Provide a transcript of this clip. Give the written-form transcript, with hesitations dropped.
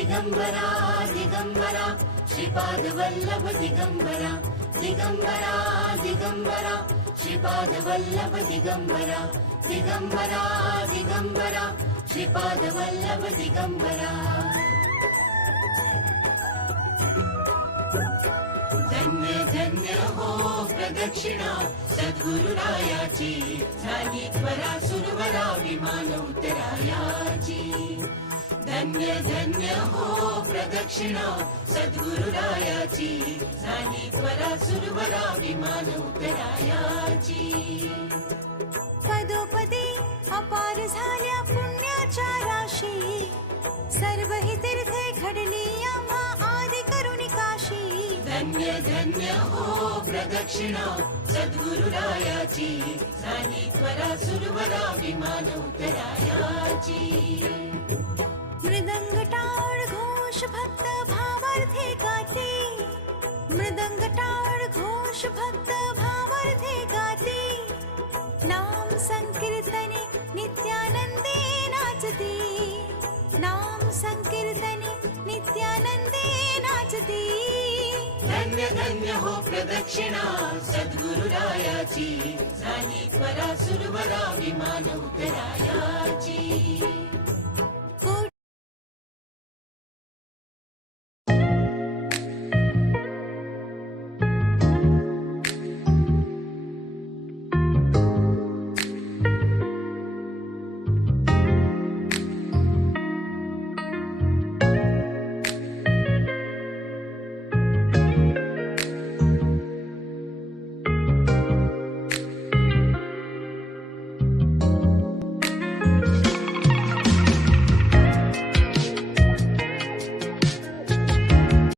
दिगंबरा दिगंबरा श्रीपाद वल्लभ दिगंबरा दिगंबरा दिगंबरा श्रीपाद वल्लभ दिगंबरा दिगंबरा दिगंबरा श्रीपाद वल्लभ दिगंबरा धन्य धन्य हो प्रदक्षिणा सद्गुरुरायाची झाली त्वरा सुरवरा विमान उतरायाची धन्य धन्य हो प्रदक्षिणा सद्गुरुरायाची झाली त्वरा सुरवरा विमान उतरायाची पदोपदी अपार झाल्या पुण्याच्या राशी सर्व ही तीर्थे घडली आम्हा आदि करुणी काशी धन्य धन्य हो प्रदक्षिणा सद्गुरुरायाची झाली त्वरा सुरवरा विमान उतरायाची मृदंग टाळ घोष भक्त भावार्थे गाते मृदंग टाळ घोष भक्त भावार्थे गाते नाम संकीर्तने नित्यानंदे नाचते नाम संकीर्तने नित्यानंदे नाचते धन्य धन्य हो प्रदक्षिणा सद्गुरुरायाची झाली त्वरा सुरवरा विमान उतरायाची